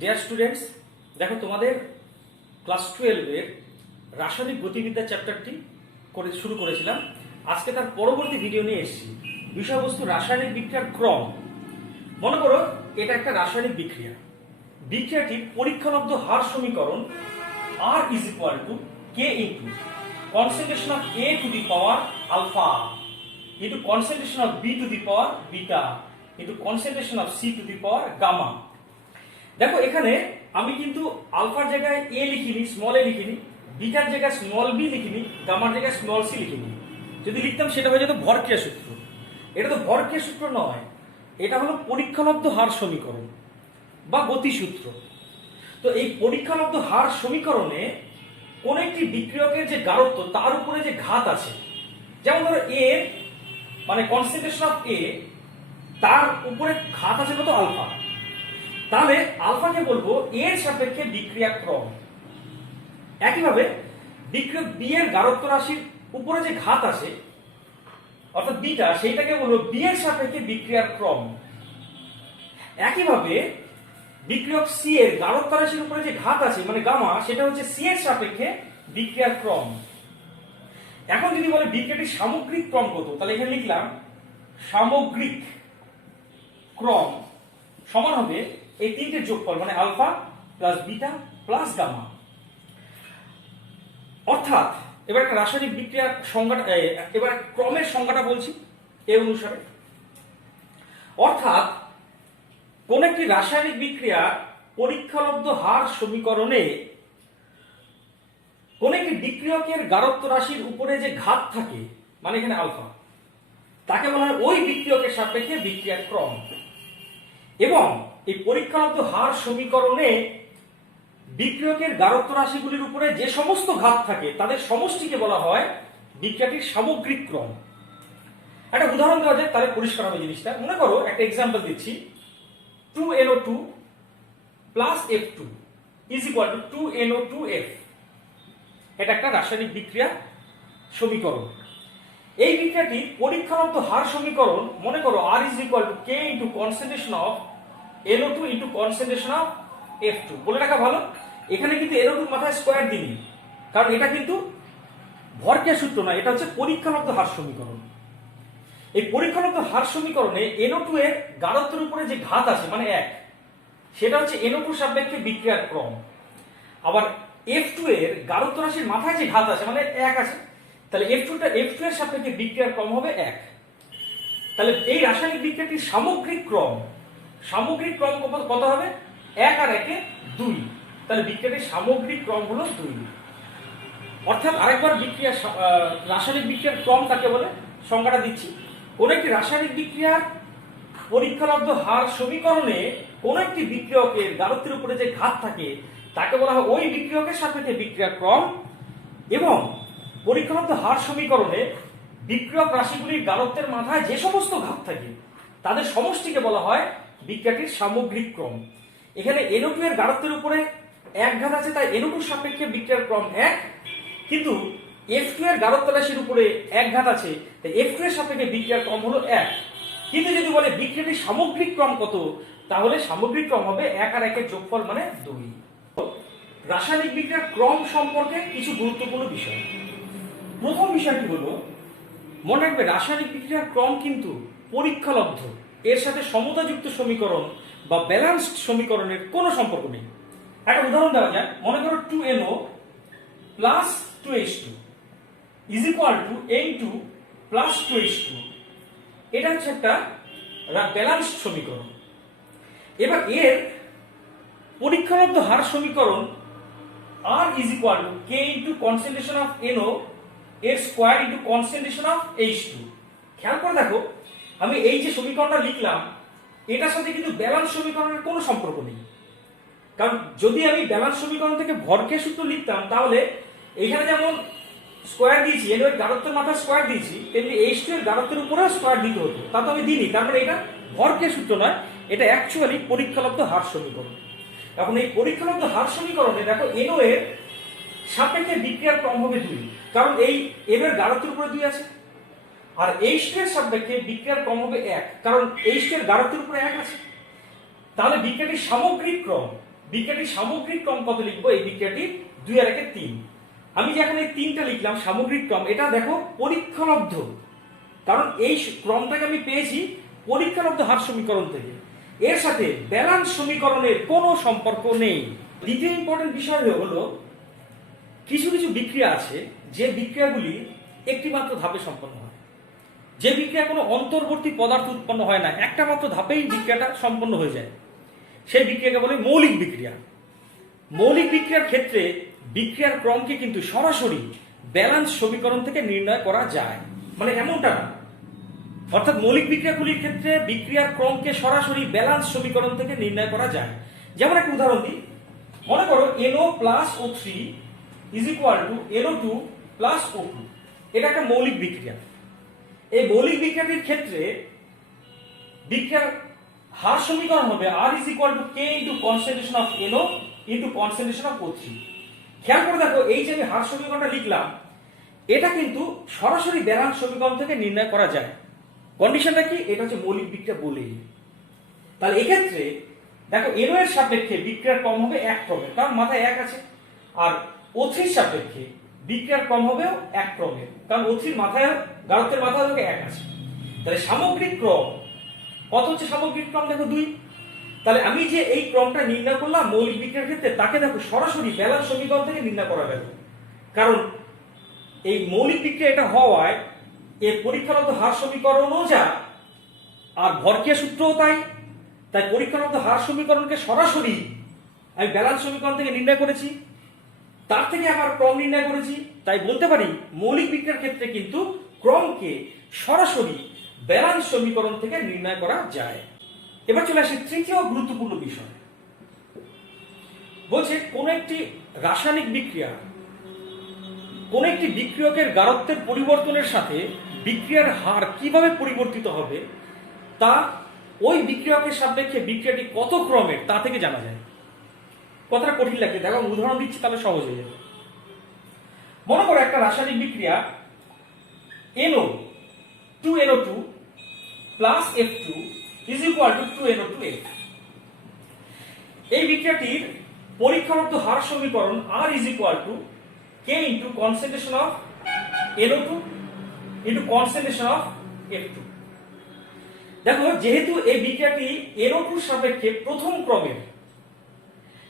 Dear students, দেখো তোমাদের class 12 এর রাসায়নিক গতিবিদ্যা চ্যাপ্টারটি শুরু করেছিলাম। আজকে তার পরবর্তী ভিডিও নিয়ে এসেছি। বিষয়বস্তু রাসায়নিক বিক্রিয়ার ক্রম। মনে করো এটা একটা রাসায়নিক বিক্রিয়া। বিক্রিয়াটির পরীক্ষালব্ধ হার সমীকরণ R is equal to K into concentration of A to the power alpha into concentration of B to the power beta into concentration of C to the power gamma। দেখো এখানে আমি কিন্তু আলফার জায়গায় এ লিখিনি, স্মল এ লিখিনি, বিটার জায়গায় small B লিখিনি, গামার জায়গায় স্মল সি লিখিনি। যদি লিখতাম সেটা হয়ে যেত ভরক্রিয়া সূত্র। এটা তো ভরক্রিয়া সূত্র নয়, এটা হলো পরীক্ষালব্ধ হার সমীকরণ বা গতিসূত্র। তো এই পরীক্ষালব্ধ হার সমীকরণে কোন একটি বিক্রিয়কের যে গাঢ়ত্ব তার উপরে যে ঘাত আছে, যেমন ধরো এ মানে কনসেন্ট্রেশন অফ এ, তার উপরে ঘাত আছে কত আলফা, তাহলে আলফাকে বলবো এর সাপেক্ষে বিক্রিয়া ক্রম। একইভাবে বিক্রিয়ক বি এর গাঢ়ত্ব রাশির উপরে যে ঘাত আছে অর্থাৎ বিটা, সেইটাকে বলবো বি এর সাপেক্ষে বিক্রিয়ার ক্রম। একইভাবে বিক্রিয়ক সি এর গাঢ়ত্ব রাশির উপরে যে ঘাত আছে মানে গামা, সেটা হচ্ছে সি এর সাপেক্ষে বিক্রিয়ার ক্রম। এখন যদি বলে বিক্রিয়াটির সামগ্রিক ক্রম কত, তাহলে এখানে লিখলাম সামগ্রিক ক্রম সমান হবে এই তিনটের যোগফল মানে alpha plus beta plus gamma. অর্থাৎ এবার একটা রাসায়নিক বিক্রিয়ার সংজ্ঞাটা, এবার ক্রমের সংজ্ঞাটা বলছি এই অনুসারে। অর্থাৎ কোন একটি রাসায়নিক বিক্রিয়া পরীক্ষালব্ধ হার সমীকরণে কোন একটি বিক্রিয়কের গাঢ়ত্ব রাশির উপরে যে ঘাত থাকে মানে এখানে আলফা, তাকে বলা হয় ওই বিক্রিয়কের সাপেক্ষে বিক্রিয়ার ক্রম। এবং এই পরীক্ষালব্ধ হার সমীকরণে বিক্রিয়কের গাঢ়ত্ব রাশিগুলির উপরে যে সমস্ত ঘাত থাকে তাদের সমষ্টিকে বলা হয় বিক্রিয়াটির সামগ্রিক ক্রম। একটা উদাহরণ দেওয়া যায়, তাহলে পরিষ্কার হবে জিনিসটা। মনে করো একটা এক্সাম্পল দিচ্ছি, 2NO2 plus F2 is equal two 2NO2F। এটা একটা রাসায়নিক বিক্রিয়া সমীকরণ। এই বিক্রিয়াটির পরীক্ষালব্ধ হার সমীকরণ মনে করো R is equal to K into concentration of NO2 into concentration of F2। বলে রাখা ভালো, এখানে কিন্তু NO2 মাথায় স্কয়ার দিইনি, কারণ এটা কিন্তু ভরক্রিয়া সূত্র নয়, এটা হচ্ছে পরীক্ষালব্ধ হার সমীকরণ। এই পরীক্ষালব্ধ হার সমীকরণে NO2 এর গাঢ়ত্বের উপরে যে ঘাত আছে মানে 1, সেটা হচ্ছে NO2 সাপেক্ষে বিক্রিয়ার ক্রম। আবার F2 এর গাঢ়ত্ব রাশির মাথায় যে ঘাত আছে মানে 1 আছে, তাহলে F2 এর সাপেক্ষে বিক্রিয়ার ক্রম হবে 1। তাহলে এই রাসায়নিক বিক্রিয়াটির সামগ্রিক ক্রম কত হবে? 1 আর 1 এ 2। তাহলে বিক্রিয়াটির সামগ্রিক ক্রম হলো 2। অর্থাৎ আরেকবার রাসায়নিক বিক্রিয়ার ক্রম তাকে বলে, সংজ্ঞাটা দিচ্ছি। কোন একটি রাসায়নিক বিক্রিয়ার পরীক্ষালব্ধ হার সমীকরণে কোন একটি বিক্রিয়কের গাঢ়ত্বের উপরে যে ঘাত থাকে তাকে বলা হয় ওই বিক্রিয়কের সাপেক্ষে বিক্রিয়ার ক্রম। এবং পরীক্ষালব্ধ হার সমীকরণে বিক্রিয়ক রাশিগুলির গাঢ়ত্বের মাথায় যে সমস্ত ঘাত থাকে তাদের সমষ্টিকে বলা হয় বিক্রিয়াটির সামগ্রিক ক্রম। এখানে NO2 এর গাঢ়ত্বের উপরে 1 ঘাত আছে, তাই NO2 সাপেক্ষে বিক্রিয়ার ক্রম 1, কিন্তু F2 এর গাঢ়ত্ব রাশির উপরে 1 ঘাত আছে, তাই F2 এর সাপেক্ষে বিক্রিয়ার ক্রম হলো 1। কিন্তু যদি বলে বিক্রিয়াটির সামগ্রিক ক্রম কত, তাহলে সামগ্রিক ক্রম হবে 1 আর 1 এর যোগফল মানে 2। রাসায়নিক বিক্রিয়ার ক্রম সম্পর্কে কিছু গুরুত্বপূর্ণ বিষয়। প্রথম বিষয়টি হলো মনে রাখবে রাসায়নিক বিক্রিয়ার ক্রম কিন্তু পরীক্ষালব্ধ, এর সাথে সমতাযুক্ত সমীকরণ বা ব্যালেন্সড সমীকরণের কোনো সম্পর্ক নেই। একটা উদাহরণ দেওয়া যায়, মনে করো 2NO plus 2H2 is equal two N2 plus 2H2। এটা হচ্ছে একটা ব্যালেন্সড সমীকরণ। এবার এর পরীক্ষালব্ধ হার সমীকরণ R is equal to K into concentration of NO এর square into concentration of H2। খেয়াল করে দেখো, আমি এই যে সমীকরণটা লিখলাম এটার সাথে কিন্তু ব্যালেন্স সমীকরণের কোনো সম্পর্ক নেই। কারণ যদি আমি ব্যালেন্স সমীকরণ থেকে ভরক্রিয়া সূত্র লিখতাম, তাহলে এখানে যেমন স্কয়ার দিয়েছি, NO এর গাঢ়ত্বের মাথায় স্কয়ার দিয়েছি, তেমনি H2 এর গাঢ়ত্বের উপরেও স্কয়ার দিতে হতো, তা তো আমি দিইনি। তার মানে এটা ভরক্রিয়া সূত্র নয়, এটা অ্যাকচুয়ালি পরীক্ষালব্ধ হার সমীকরণ। এখন এই পরীক্ষালব্ধ হার সমীকরণে দেখো NO এর সাপেক্ষে বিক্রিয়ার ক্রম হবে 2, কারণ এই NO এর গাঢ়ত্বের উপরে 2 আছে। আর H2 এর সাপেক্ষে বিক্রিয়ার ক্রম হবে 1, কারণ H2 এর গাঢ়ত্বের উপরে 1 আছে। তাহলে বিক্রিয়াটির সামগ্রিক ক্রম বিক্রিয়াটির সামগ্রিক ক্রম কত লিখবো? এই বিক্রিয়াটির 2 আর 1 3। আমি যে এখানে 3টা লিখলাম সামগ্রিক ক্রম, এটা দেখো পরীক্ষালব্ধ, কারণ এই ক্রমটাকে আমি পেয়েছি পরীক্ষালব্ধ হার সমীকরণ থেকে। এর সাথে ব্যালান্স সমীকরণের কোনো সম্পর্ক নেই। দ্বিতীয় ইম্পর্টেন্ট বিষয় হলো কিছু কিছু বিক্রিয়া আছে যে বিক্রিয়াগুলি একটি মাত্র ধাপে সম্পন্ন হয়, যে বিক্রিয়া কোনো অন্তর্বর্তী পদার্থ উৎপন্ন হয় না, একটা মাত্র ধাপেই বিক্রিয়াটা সম্পন্ন হয়ে যায়, সেই বিক্রিয়াকে বলে মৌলিক বিক্রিয়া। মৌলিক বিক্রিয়ার ক্ষেত্রে বিক্রিয়ার ক্রমকে কিন্তু সরাসরি ব্যালান্স সমীকরণ থেকে নির্ণয় করা যায়, মানে এমনটা না। অর্থাৎ মৌলিক বিক্রিয়াগুলির ক্ষেত্রে বিক্রিয়ার ক্রমকে সরাসরি ব্যালান্স সমীকরণ থেকে নির্ণয় করা যায়। যেমন একটা উদাহরণ দিই, মনে করো NO plus O3 is equal two NO2 plus O2। এটা একটা মৌলিক বিক্রিয়া। এই মৌলিক বিক্রিয়াটির ক্ষেত্রে বিক্রিয়ার হার সমীকরণ হবে R is equal to K into concentration of NO into concentration of O3। খেয়াল করে দেখো, এই যে আমি হার সমীকরণটা লিখলাম, এটা কিন্তু সরাসরি ব্যালান্স সমীকরণ থেকে নির্ণয় করা যায়। কন্ডিশনটা কি? এটা হচ্ছে মৌলিক বিক্রিয়া বলেই। তাহলে এক্ষেত্রে দেখো NO এর সাপেক্ষে বিক্রিয়ার ক্রম হবে এক ক্রমের, কারণ মাথায় এক আছে। আর O3 এর সাপেক্ষে বিক্রিয়ার ক্রম হবেও এক ক্রমের, কারণ O3 এর মাথায় গাঢ়ত্বের মাথায় হবে এক আছে। তাহলে সামগ্রিক ক্রম কত হচ্ছে? সামগ্রিক ক্রম দেখো 2। তাহলে আমি যে এই ক্রমটা নির্ণয় করলাম মৌলিক বিক্রিয়ার ক্ষেত্রে, তাকে দেখো সরাসরি ব্যালান্স সমীকরণ থেকে নির্ণয় করা গেল, কারণ এই মৌলিক বিক্রিয়া এটা হওয়ায় এর পরীক্ষালব্ধ হার সমীকরণও যা, আর ভরক্রিয়া সূত্রও তাই। তাই পরীক্ষালব্ধ হার সমীকরণকে সরাসরি আমি ব্যালান্স সমীকরণ থেকে নির্ণয় করেছি, তার থেকে আবার ক্রম নির্ণয় করেছি। তাই বলতে পারি মৌলিক বিক্রিয়ার ক্ষেত্রে কিন্তু ক্রমকে সরাসরি ব্যালান্স সমীকরণ থেকে নির্ণয় করা যায়। এবার চলে আসি তৃতীয় গুরুত্বপূর্ণ বিষয়। বলছে কোন একটি রাসায়নিক বিক্রিয়া কোন একটি বিক্রিয়কের গাঢ়ত্বের পরিবর্তনের সাথে বিক্রিয়ার হার কিভাবে পরিবর্তিত হবে তা ওই বিক্রিয়কের সাপেক্ষে বিক্রিয়াটি কত ক্রমের তা থেকে জানা যায়। কথাটা কঠিন লাগে, দেখো উদাহরণ দিচ্ছি তাহলে সহজ হয়ে যাবে। মনে করো একটা রাসায়নিক বিক্রিয়া NO 2NO2 plus F2 is equal two 2NO2F। এই বিক্রিয়াটির পরীক্ষালব্ধ হার সমীকরণ R is equal to K into concentration of NO2 into concentration of F2। দেখো যেহেতু এই বিক্রিয়াটি NO2 এর সাপেক্ষে প্রথম ক্রমের,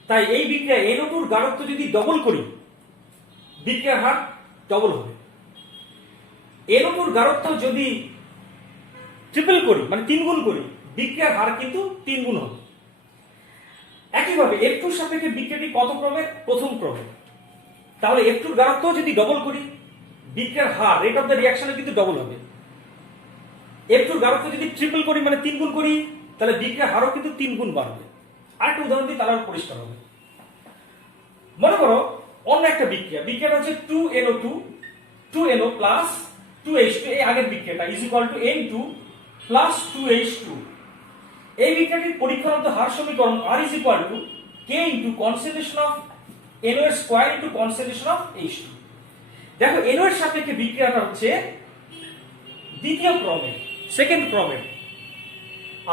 তাই এই বিক্রিয়া NO2 এর গাঢ়ত্ব যদি ডবল করি বিক্রিয়ার হার ডবল হবে। NO2 এর গাঢ়ত্ব যদি ট্রিপল করি মানে 3 গুণ করি বিক্রিয়ার হার কিন্তু 3 গুণ হবে। একইভাবে F2 এর সাপেক্ষে বিক্রিয়াটি কত ক্রমের? প্রথম ক্রমের। তাহলে F2 এর গাঢ়ত্ব যদি ডবল করি বিক্রিয়ার হার রেট অফ দ্য রিঅ্যাকশনে কিন্তু ডবল হবে। F2 এর গাঢ়ত্ব যদি ট্রিপল করি মানে 3 গুণ করি তাহলে বিক্রিয়ার হারও কিন্তু 3 গুণ বাড়বে। আরেকটা উদাহরণ দিই তাহলে পরিষ্কার হবে। মনে করো অন্য একটা বিক্রিয়াটা হচ্ছে 2NO প্লাস 2H2, এই আগের বিক্রিয়াটা is equal two N2 plus 2H2। এই বিক্রিয়াটির পরীক্ষালব্ধ হার সমীকরণ R is equal to K into concentration of NO এর square into concentration of H2। দেখো NO এর সাপেক্ষে বিক্রিয়াটা হচ্ছে দ্বিতীয় ক্রমের, সেকেন্ড ক্রমের,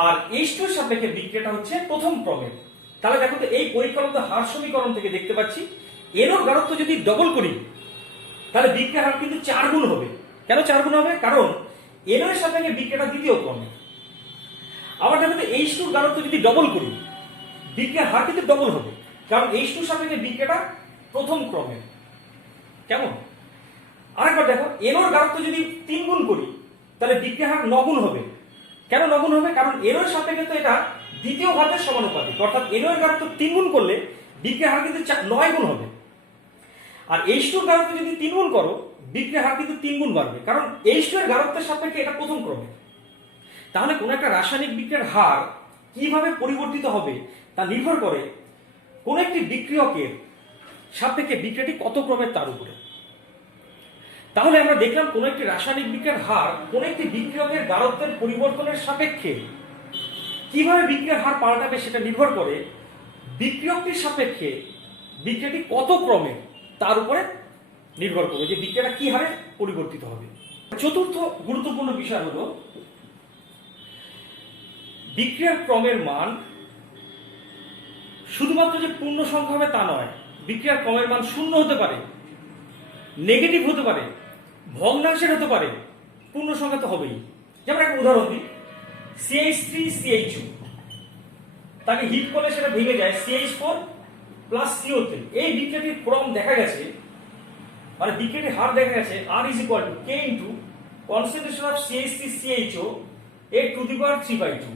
আর H2 এর সাপেক্ষে বিক্রিয়াটা হচ্ছে প্রথম ক্রমের। তাহলে দেখো তো এই পরীক্ষালব্ধ হার সমীকরণ থেকে দেখতে পাচ্ছি NO এর গাঢ়ত্ব যদি ডবল করি তাহলে বিক্রিয়ার হার কিন্তু 4 গুণ হবে। কেন 4 গুণ হবে? কারণ NO এর সাপেক্ষে বিক্রিয়াটা দ্বিতীয় ক্রমের। আবার দেখো তো H2 এর গাঢ়ত্ব যদি ডবল করি বিক্রিয়ার হার কিন্তু ডবল হবে, কারণ H2 এর সাপেক্ষে বিক্রিয়াটা প্রথম ক্রমের। কেমন? আরেকবার দেখো NO এর গাঢ়ত্ব যদি 3 গুণ করি তাহলে বিক্রিয়ার হার 9 গুণ হবে। কেন 9 গুণ হবে? কারণ NO এর সাপেক্ষে তো এটা দ্বিতীয় ঘাতের সমানুপাতিক, অর্থাৎ NO এর গাঢ়ত্ব 3 গুণ করলে বিক্রিয়ার হার কিন্তু 9 গুণ হবে। আর H2 এর গাঢ়ত্ব যদি 3 গুণ করো বিক্রিয়ার হার কিন্তু 3 গুণ বাড়বে, কারণ H2 এর গাঢ়ত্বের সাপেক্ষে এটা প্রথম ক্রমে। তাহলে কোন একটা রাসায়নিক বিক্রিয়ার হার কিভাবে পরিবর্তিত হবে তা নির্ভর করে কোন একটি বিক্রিয়কের সাপেক্ষে বিক্রিয়াটি কত ক্রমের তার উপরে। তাহলে আমরা দেখলাম কোন একটি রাসায়নিক বিক্রিয়ার হার কোন একটি বিক্রিয়কের গাঢ়ত্বের পরিবর্তনের সাপেক্ষে কিভাবে বিক্রিয়ার হার পাল্টাবে সেটা নির্ভর করে বিক্রিয়কটির সাপেক্ষে বিক্রিয়াটি কত ক্রমের তার উপরে নির্ভর করবে যে বিক্রিয়াটা কি হারে পরিবর্তিত হবে। চতুর্থ গুরুত্বপূর্ণ বিষয় হলো বিক্রিয়ার ক্রমের মান শুধুমাত্র যে পূর্ণ সংখ্যা হবে তা নয়, বিক্রিয়ার ক্রমের মান শূন্য হতে পারে, নেগেটিভ হতে পারে, ভগ্নাংশের হতে পারে, পূর্ণ সংখ্যা তো হবেই। যেমন একটা উদাহরণ দিই, CH3CH2 তাকে হিট করলে সেটা ভেঙে যায় CH4 প্লাস CO3। এই বিক্রিয়াটির ক্রম দেখা গেছে, মানে বিক্রিয়াটির হার দেখা গেছে R is equal to K into concentration of CH3CHO a to the power 3/2।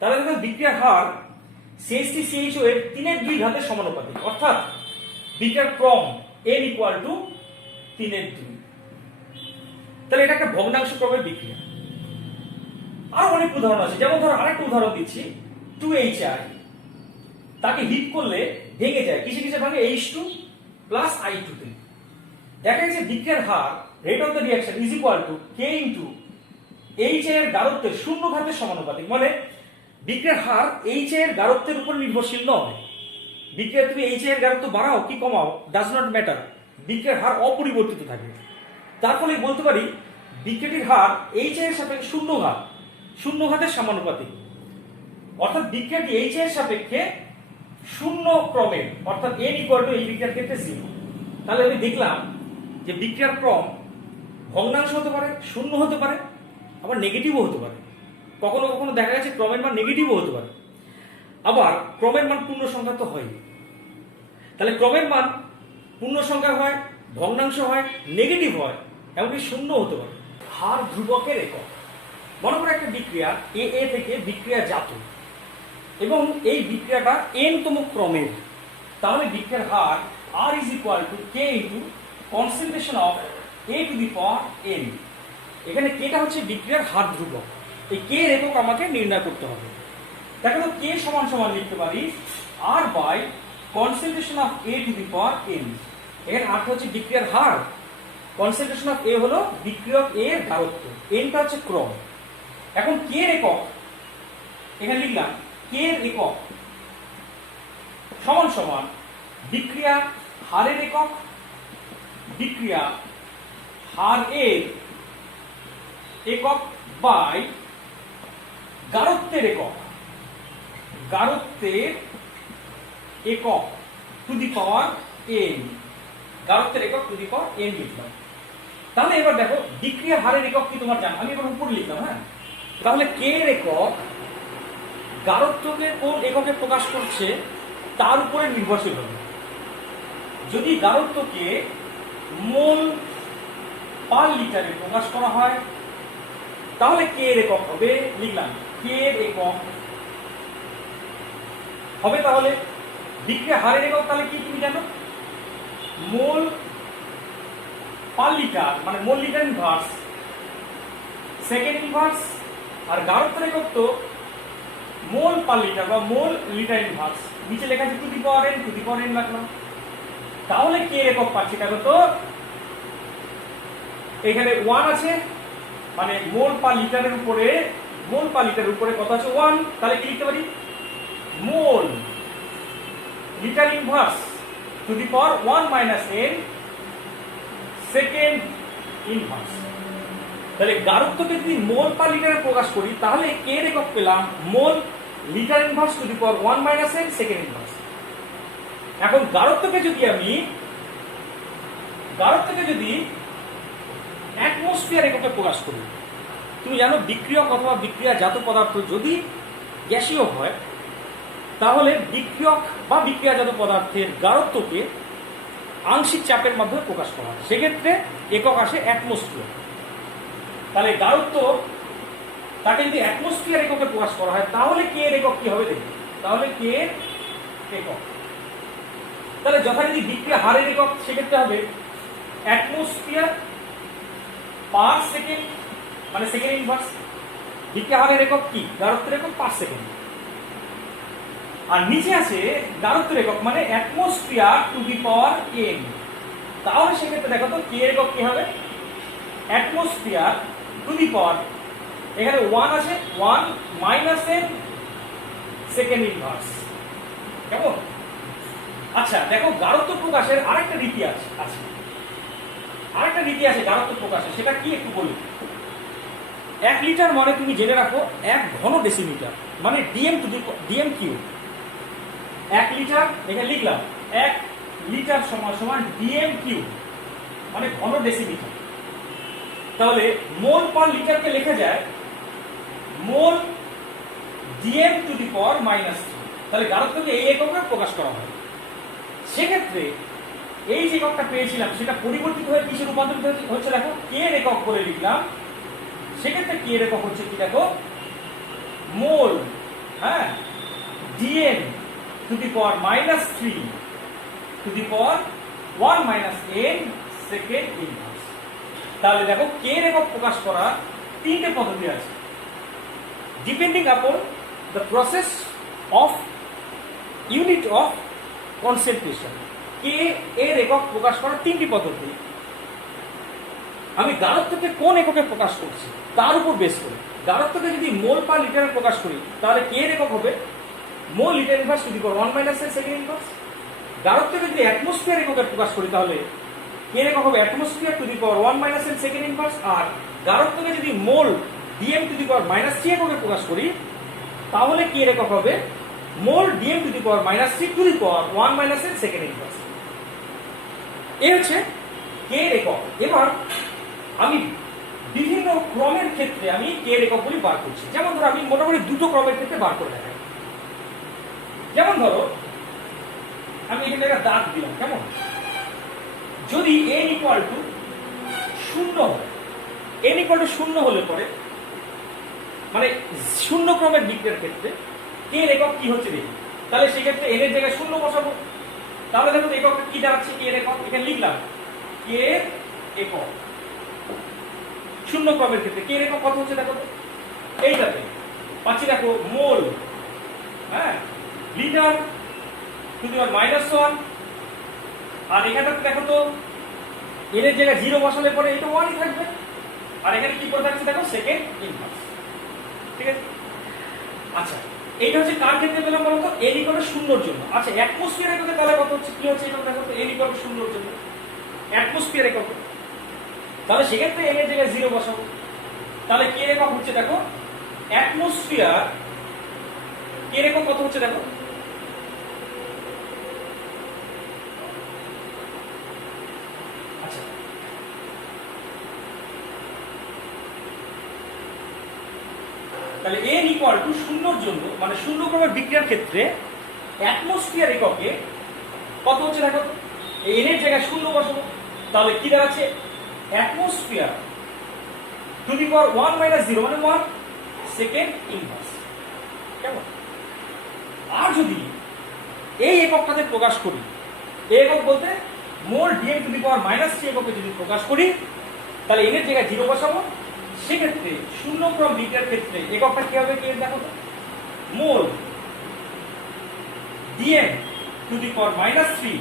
তাহলে দেখো বিক্রিয়ার হার CH3CHO এর 3/2 ঘাতের সমানুপাতিক, অর্থাৎ বিক্রিয়ার ক্রম N equal to 3/2। তাহলে এটা একটা ভগ্নাংশ ক্রমের বিক্রিয়া। আরো অনেক উদাহরণ আছে, যেমন ধরো আরেকটা উদাহরণ দিচ্ছি, 2HI তাকে হিট করলে ভেঙে যায়, কিসে কিসে ভাঙে, H2 প্লাস I2 তে। দেখা গেছে বিক্রিয়ার হার rate of the reaction is equal to K into HI এর গাঢ়ত্বের শূন্য ঘাতের সমানুপাতিক। মানে বিক্রিয়ার হার HI এর গাঢ়ত্বের উপর নির্ভরশীল নয়। বিক্রিয়া তুমি HI এর গাঢ়ত্ব বাড়াও কি কমাও, ডাজ নট ম্যাটার, বিক্রিয়ার হার অপরিবর্তিত থাকে। তার ফলে বলতে পারি বিক্রিয়াটির হার HI এর সাপেক্ষে শূন্য ঘাতের সমানুপাতিক, অর্থাৎ বিক্রিয়াটি HI এর সাপেক্ষে শূন্য ক্রমের, অর্থাৎ N ইকুয়াল টু এই বিক্রিয়ার ক্ষেত্রে 0। তাহলে আমি দেখলাম যে বিক্রিয়ার ক্রম ভগ্নাংশ হতে পারে, শূন্য হতে পারে, আবার নেগেটিভও হতে পারে। কখনো কখনো দেখা গেছে ক্রমের মান নেগেটিভও হতে পারে, আবার ক্রমের মান পূর্ণ সংখ্যা তো হয়। তাহলে ক্রমের মান পূর্ণ সংখ্যা হয়, ভগ্নাংশ হয়, নেগেটিভ হয়, এমনকি শূন্য হতে পারে। হার ধ্রুবকের একক। মনে করে একটা বিক্রিয়া A থেকে বিক্রিয়া জাত এবং এই বিক্রিয়াটা n তম ক্রমের, তাহলে বিক্রিয়ার হার R is equal to K into concentration of A to the power n। এখানে কেটা হচ্ছে বিক্রিয়ার হার ধ্রুবক, এই K এর একক আমাকে নির্ণয় করতে হবে। দেখো তো K সমান সমান লিখতে পারি R by concentration of A to the power n। এখানে R হচ্ছে বিক্রিয়ার হার, concentration of A হলো বিক্রিয়ক A এর গাঢ়ত্ব, n টা হচ্ছে ক্রম। এখন K এর একক এখানে লিখলাম, K এর একক সমান সমান বিক্রিয়া হারের একক, বিক্রিয়া হার এর একক বাই গাঢ়ত্বের একক, গাঢ়ত্বের একক টু দি পাওয়ার n, গাঢ়ত্বের একক টু দি পাওয়ার n লিখলাম। তাহলে এবার দেখো বিক্রিয়া হারের একক কি তোমার জানো, আমি এবার উপরে লিখলাম। হ্যাঁ, তাহলে K এর একক গাঢ়ত্বকে কোন এককে প্রকাশ করছে তার উপরে নির্ভরশীল হবে। যদি গাঢ়ত্বকে মোল পার লিটারে প্রকাশ করা হয় তাহলে K এর একক হবে, লিখলাম K এর একক হবে তাহলে বিক্রিয়া হারের একক। তাহলে কি তুমি জানো, মোল পার লিটার, মানে mole litre inverse, second inverse, আর গাঢ়ত্বের একক তো মোল পার লিটার বা মোল লিটার ইনভার্স। নিচে লেখা আছে টু দি পাওয়ার n রাখলাম। তাহলে K এর একক পাচ্ছি, দেখো তো এখানে 1 আছে, মানে মোল পার লিটারের উপরে কত আছে 1। তাহলে কি লিখতে পারি, মোল litre inverse to the power 1 minus n second inverse. তাহলে গাঢ়ত্বকে যদি মোল পার লিটারে প্রকাশ করি তাহলে K এর একক পেলাম মোল litre inverse to the power 1 minus n second inverse. এখন গাঢ়ত্বকে যদি অ্যাটমসফিয়ার এককে প্রকাশ করি, তুমি জানো বিক্রিয়ক অথবা বিক্রিয়াজাত পদার্থ যদি গ্যাসীয় হয় তাহলে বিক্রিয়ক বা বিক্রিয়াজাত পদার্থের গাঢ়ত্বকে আংশিক চাপের মাধ্যমে প্রকাশ করা হয়, সেক্ষেত্রে একক আসে অ্যাটমসফিয়ার। তাহলে গাঢ়ত্ব তাকে যদি অ্যাটমসফিয়ার এককে প্রকাশ করা হয় তাহলে K এর একক কি হবে দেখি, তাহলে K এর একক, তাহলে যথারীতি বিক্রিয়া হারের একক সেক্ষেত্রে হবে অ্যাটমসফিয়ার পার সেকেন্ড, মানে সেকেন্ড ইনভার্স। বিক্রিয়া হারের একক কি, গাঢ়ত্বের একক পার সেকেন্ড। আর নিচে আছে গাঢ়ত্বের একক মানে atmosphere two the power n। তাহলে সেক্ষেত্রে দেখো তো K এর একক কি হবে, অ্যাটমসফিয়ার টু দি পাওয়ার, এখানে 1 আছে, 1 মাইনাস n সেকেন্ড ইনভার্স। কেমন? আচ্ছা দেখো গাঢ়ত্ব প্রকাশের আরেকটা রীতি আছে, গাঢ়ত্ব প্রকাশের, সেটা কি একটু বলি। 1 লিটার মানে তুমি জেনে রাখো 1 ঘন ডেসিমিটার, মানে ডিএম কিউ। 1 লিটার, এখানে লিখলাম 1 লিটার সমান সমান ডিএম কিউ, মানে ঘন ডেসিমিটার। তাহলে মোল পার লিটারকে লেখা যায় মোল ডিএম টু দি পাওয়ার -3। তাহলে গাঢ়ত্বকে এই এককে প্রকাশ করা হয়। সেক্ষেত্রে এই যে এককটা পেয়েছিলাম সেটা পরিবর্তিত হয়ে কিসে রূপান্তরিত হচ্ছে দেখো, কে এর একক করে লিখলাম। সেক্ষেত্রে কে এর একক হচ্ছে কি দেখো, মোল, হ্যাঁ, DM to the power -3 to the power 1 - n second inverse. তাহলে দেখো কে এর একক প্রকাশ করার তিনটে পদ্ধতি আছে, depending upon the process of unit of concentration. K এর একক প্রকাশ করার তিনটি পদ্ধতি। আমি গাঢ়ত্বকে কোন এককে প্রকাশ করছি তার উপর বেস করে, গাঢ়ত্বকে যদি মোল পার লিটারে প্রকাশ করি তাহলে কে এর একক হবে mole litre inverse to the power 1 - n second inverse. গাঢ়ত্বকে যদি অ্যাটমোস্ফিয়ার এককে প্রকাশ করি তাহলে কে এর একক হবে atmosphere to the power 1 - n second inverse. আর গাঢ়ত্বকে যদি mole DM to the power -3 এককে প্রকাশ করি তাহলে কে এর একক হবে mole DM to the power -3 to the power 1 - n second inverse. এই হচ্ছে কে এর একক। এবার আমি বিভিন্ন ক্রমের ক্ষেত্রে আমি কে এর এককগুলি বার করছি। যেমন ধরো আমি মোটামুটি দুটো ক্রমের ক্ষেত্রে বার করে দেখাই। যেমন ধরো আমি এখানে একটা দাগ দিলাম, কেমন, যদি n = 0 হয়, n = 0 হলে পরে মানে শূন্য ক্রমের বিক্রিয়ার ক্ষেত্রে কে এর একক কি হচ্ছে দেখি। তাহলে সেক্ষেত্রে n এর জায়গায় 0 বসাবো। তাহলে দেখো এককটা কি দাঁড়াচ্ছে, কে এর একক এখানে লিখলাম কে এর একক। শূন্য ক্রমের ক্ষেত্রে কে এর একক কত হচ্ছে দেখো, এইটাতে পাচ্ছি দেখো মোল, হ্যাঁ, লিটার টু দি পাওয়ার -1। আর এখানটাতে দেখো তো n এর জায়গায় 0 বসালে পরে এটা 1ই থাকবে। আর এখানে কি করে থাকছে দেখো সেকেন্ড ইনভার্স। ঠিক আছে, আচ্ছা এইটা হচ্ছে কার ক্ষেত্রে পেলাম বলতো, n = 0 জন্য। আচ্ছা অ্যাটমোস্ফিয়ার এককে তাহলে কত হচ্ছে, কি হচ্ছে এটা দেখো তো, n = 0 জন্য অ্যাটমোস্ফিয়ার এককে। তাহলে সেক্ষেত্রে n এর জায়গায় 0 বসাবো। তাহলে কে এর একক হচ্ছে দেখো অ্যাটমোস্ফিয়ার, কে এর একক কত হচ্ছে দেখো, আচ্ছা তাহলে n = 0 জন্য মানে শূন্য ক্রমের বিক্রিয়ার ক্ষেত্রে অ্যাটমোস্ফিয়ার এককে কত হচ্ছে দেখো, n এর জায়গায় 0 বসাবো। তাহলে কি দাঁড়াচ্ছে অ্যাটমোস্ফিয়ার টু দি পাওয়ার 1 - 0 মানে 1 সেকেন্ড ইনভার্স। কেমন, আর যদি এই এককটাতে প্রকাশ করি, এই একক বলতে মোল ডিএম টু দি পাওয়ার -3 এককে যদি প্রকাশ করি তাহলে n এর জায়গায় 0 বসাবো। সেক্ষেত্রে শূন্য ক্রম বিক্রিয়ার ক্ষেত্রে এককটা কি হবে, কি দেখো তো, mole DM to the power -3,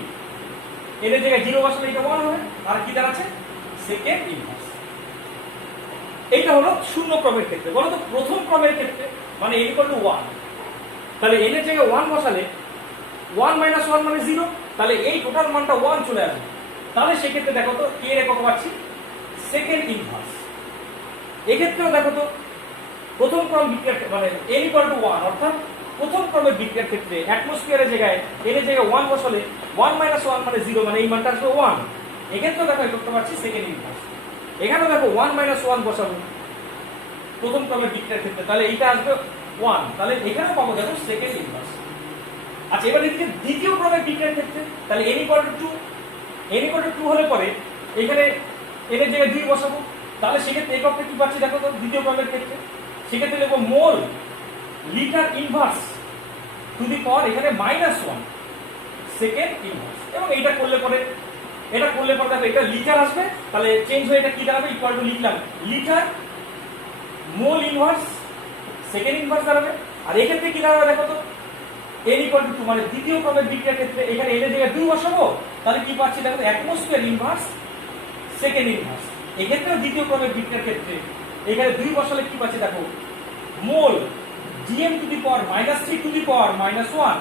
n এর জায়গায় 0 বসালে এটা 1 হবে। আর কি দাঁড়াচ্ছে সেকেন্ড ইনভার্স। এইটা হলো শূন্য ক্রমের ক্ষেত্রে। বলো তো প্রথম ক্রমের ক্ষেত্রে মানে n = 1, তাহলে n এর জায়গায় 1 বসালে 1 - 1 মানে 0, তাহলে এই টোটাল মানটা 1 চলে আসবে। তাহলে সেক্ষেত্রে দেখো তো কে এর একক পাচ্ছি সেকেন্ড ইনভার্স। এক্ষেত্রেও দেখো তো প্রথম ক্রম বিক্রিয়ার মানে n = 1 অর্থাৎ প্রথম ক্রমের বিক্রিয়ার ক্ষেত্রে অ্যাটমোস্ফিয়ারের জায়গায় n এর জায়গায় 1 বসালে 1 - 1 মানে 0, মানে এই মানটা আসবে 1। এক্ষেত্রেও দেখো করতে পারছি সেকেন্ড ইনভার্স। এখানেও দেখো 1 - 1 বসাবো প্রথম ক্রমের বিক্রিয়ার ক্ষেত্রে, তাহলে এইটা আসবে 1, তাহলে এখানেও পাবো দেখো সেকেন্ড ইনভার্স। আচ্ছা এবার এদিকে দ্বিতীয় ক্রমের বিক্রিয়ার ক্ষেত্রে তাহলে n = 2, n = 2 হলে পরে এখানে n এর জায়গায় 2 বসাবো। তাহলে সেক্ষেত্রে এককটা কি পাচ্ছি দেখো তো দ্বিতীয় ক্রমের ক্ষেত্রে, সেক্ষেত্রে লিখবো mole litre inverse to the power এখানে -1 সেকেন্ড ইনভার্স। এবং এইটা করলে পরে দেখো এটা লিটার আসবে, তাহলে চেঞ্জ হয়ে এটা কি দাঁড়াবে, ইকুয়াল টু লিখলাম litre mole inverse second inverse দাঁড়াবে। আর এক্ষেত্রে কি দাঁড়াবে দেখো তো n = 2 মানে দ্বিতীয় ক্রমের বিক্রিয়ার ক্ষেত্রে এখানে n এর জায়গায় 2 বসাবো। তাহলে কি পাচ্ছি দেখো অ্যাটমোস্ফিয়ার ইনভার্স সেকেন্ড ইনভার্স। এক্ষেত্রেও দ্বিতীয় ক্রমের বিক্রিয়ার ক্ষেত্রে এখানে 2 বসালে কি পাচ্ছি দেখো mole DM to the power -3 to the power -1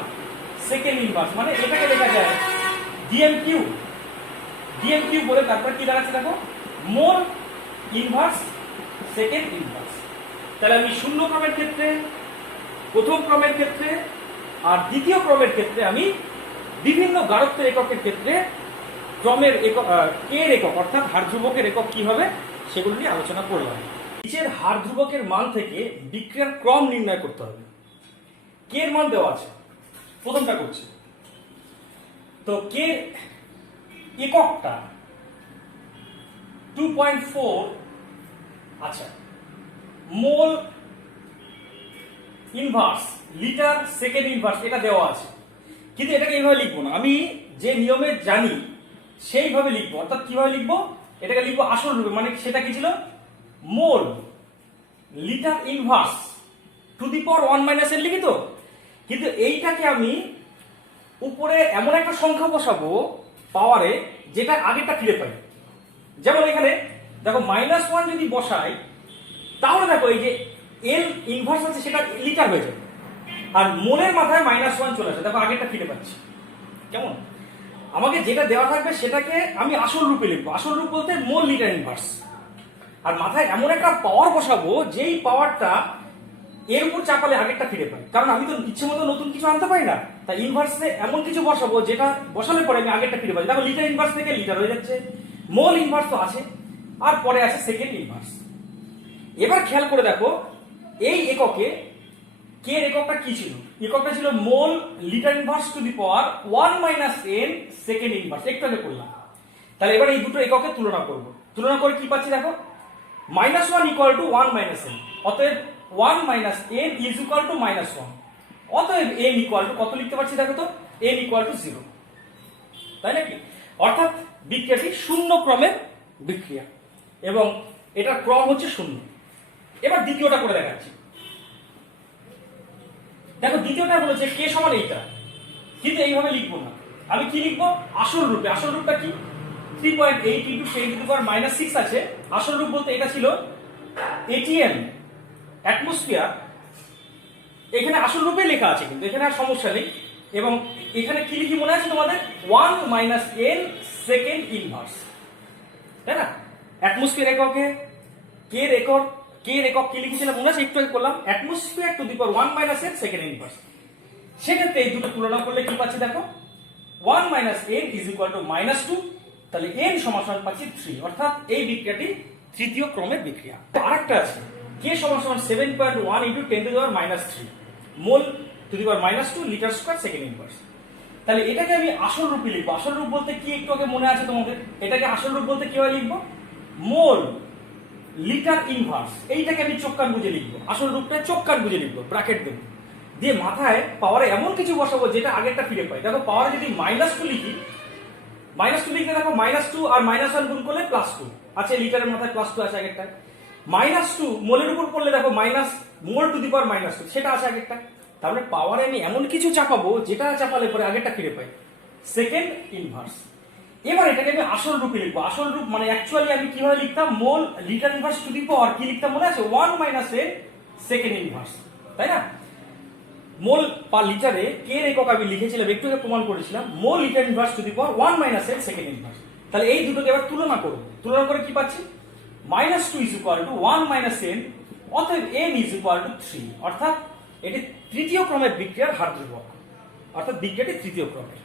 second inverse, মানে এটাকে লেখা যায় ডিএম কিউ বলে। তারপর কি দাঁড়াচ্ছে দেখো মোল ইনভার্স সেকেন্ড ইনভার্স। তাহলে আমি শূন্য ক্রমের ক্ষেত্রে, প্রথম ক্রমের ক্ষেত্রে আর দ্বিতীয় ক্রমের ক্ষেত্রে আমি বিভিন্ন গাঢ়ত্বের এককের ক্ষেত্রে ক্রমের একক কে এর একক অর্থাৎ হার ধ্রুবকের একক কি হবে সেগুলো নিয়ে আলোচনা করলাম। নিচের হার ধ্রুবকের মান থেকে বিক্রিয়ার ক্রম নির্ণয় করতে হবে। কে এর মান দেওয়া আছে, প্রথমটা করছি। তো কে এককটা 2.4, আচ্ছা, mole inverse litre second inverse এটা দেওয়া আছে, কিন্তু এটাকে এইভাবে লিখবো না, আমি যে নিয়মে জানি সেইভাবে লিখবো। অর্থাৎ কিভাবে লিখবো, এটাকে লিখবো আসল রূপে, মানে সেটা কি ছিল, মোল litre inverse to the power 1 - n লিখি তো, কিন্তু এইটাকে আমি উপরে এমন একটা সংখ্যা বসাবো পাওয়ারে যেটা আগেরটা ফিরে পাই। যেমন এখানে দেখো -1 যদি বসাই তাহলে দেখো এই যে এল ইনভার্স আছে সেটা লিটার হয়ে যাবে, আর মোলের মাথায় -1 চলে আসে, দেখো আগেরটা ফিরে পাচ্ছি। কেমন, আমাকে যেটা দেওয়া থাকবে সেটাকে আমি আসল রূপে লিখবো। আসল রূপ বলতে মোল লিটার ইনভার্স, আর মাথায় এমন একটা পাওয়ার বসাবো যেই পাওয়ারটা এর উপর চাপালে আগেরটা ফিরে পাই, কারণ আমি তো ইচ্ছে মতো নতুন কিছু আনতে পারি না। তাই ইনভার্সে এমন কিছু বসাবো যেটা বসালে পরে আমি আগেরটা ফিরে পাই। দেখো লিটার ইনভার্স থেকে লিটার হয়ে যাচ্ছে, মোল ইনভার্স তো আছে, আর পরে আছে সেকেন্ড ইনভার্স। এবার খেয়াল করে দেখো এই এককে কে এর এককটা কি ছিল, এককটা ছিল মোল litre inverse to the power 1 - n second inverse, একটু আগে করলাম। তাহলে এবার এই দুটো এককে তুলনা করব, তুলনা করে কি পাচ্ছি দেখো, -1 = 1 - n, অতএব 1 - n is equal to -1, অতএব n equal to কত লিখতে পারছি দেখো তো, n equal to 0, তাই নাকি? অর্থাৎ বিক্রিয়াটি শূন্য ক্রমের বিক্রিয়া এবং এটার ক্রম হচ্ছে শূন্য। এবার দ্বিতীয়টা করে দেখাচ্ছি। দেখো দ্বিতীয়টা বলেছে কে সমান এইটা, কিন্তু এইভাবে লিখবো না, আমি কি লিখবো আসল রূপে। আসল রূপটা কি, 3.8 × 10⁻⁻6 আছে। আসল রূপ বলতে এটা ছিল atm অ্যাটমসফিয়ার, এখানে আসল রূপে লেখা আছে, কিন্তু এখানে আর সমস্যা নেই। এবং এখানে কি লিখি মনে আছে তোমাদের, 1 - n সেকেন্ড ইনভার্স, তাই না? অ্যাটমসফিয়ার এককে কে এর একক কি লিখেছিলাম মনে আছে, একটু আগে করলাম, atmosphere two the power 1 - n second inverse. সেক্ষেত্রে এই দুটো তুলনা করলে কি পাচ্ছি দেখো, 1 - n is equal to -2, তাহলে n সমান পাচ্ছি 3, অর্থাৎ এই বিক্রিয়াটি তৃতীয় ক্রমের বিক্রিয়া। আরেকটা আছে কে সমান 7.1 × 10⁻³ mole to the power -2 litre square second inverse. তাহলে এটাকে আমি আসল রূপে লিখবো। আসল রূপ বলতে কি একটু আগে মনে আছে তোমাদের, এটাকে আসল রূপ বলতে কিভাবে লিখবো, মোল লিটার ইনভার্স, এইটাকে আমি চোখ কান বুঝে লিখবো। আসল রূপটা চোখ কান বুঝে লিখবো, ব্র্যাকেট দেবো, দিয়ে মাথায় পাওয়ারে এমন কিছু বসাবো যেটা আগেরটা ফিরে পাই। দেখো পাওয়ারে যদি -2 লিখি, -2 লিখতে দেখো -2 আর -1 গুণ করলে +2 আছে, লিটারের মাথায় +2 আছে আগেরটা। -2 মোলের উপর পড়লে দেখো মোল টু দি পাওয়ার -2 সেটা আছে আগেরটা। তাহলে পাওয়ারে আমি এমন কিছু চাপাবো যেটা চাপালে পরে আগেরটা ফিরে পাই, সেকেন্ড ইনভার্স। এবার এটাকে আমি আসল রূপে লিখবো। আসল রূপ মানে অ্যাকচুয়ালি আমি কিভাবে লিখতাম, mole litre inverse to the power কি লিখতাম মনে আছে, 1 - n সেকেন্ড ইনভার্স, তাই না? মোল পার লিটারে কে এর একক আমি লিখেছিলাম, একটু আগে প্রমাণ করেছিলাম, মোল litre inverse to the power 1 - n second inverse. তাহলে এই দুটোকে এবার তুলনা করব, তুলনা করে কি পাচ্ছি, -2 is equal to 1 - n, অতএব n is equal to 3, অর্থাৎ এটি তৃতীয় ক্রমের বিক্রিয়ার হার ধ্রুবক, অর্থাৎ বিক্রিয়াটি তৃতীয় ক্রমের।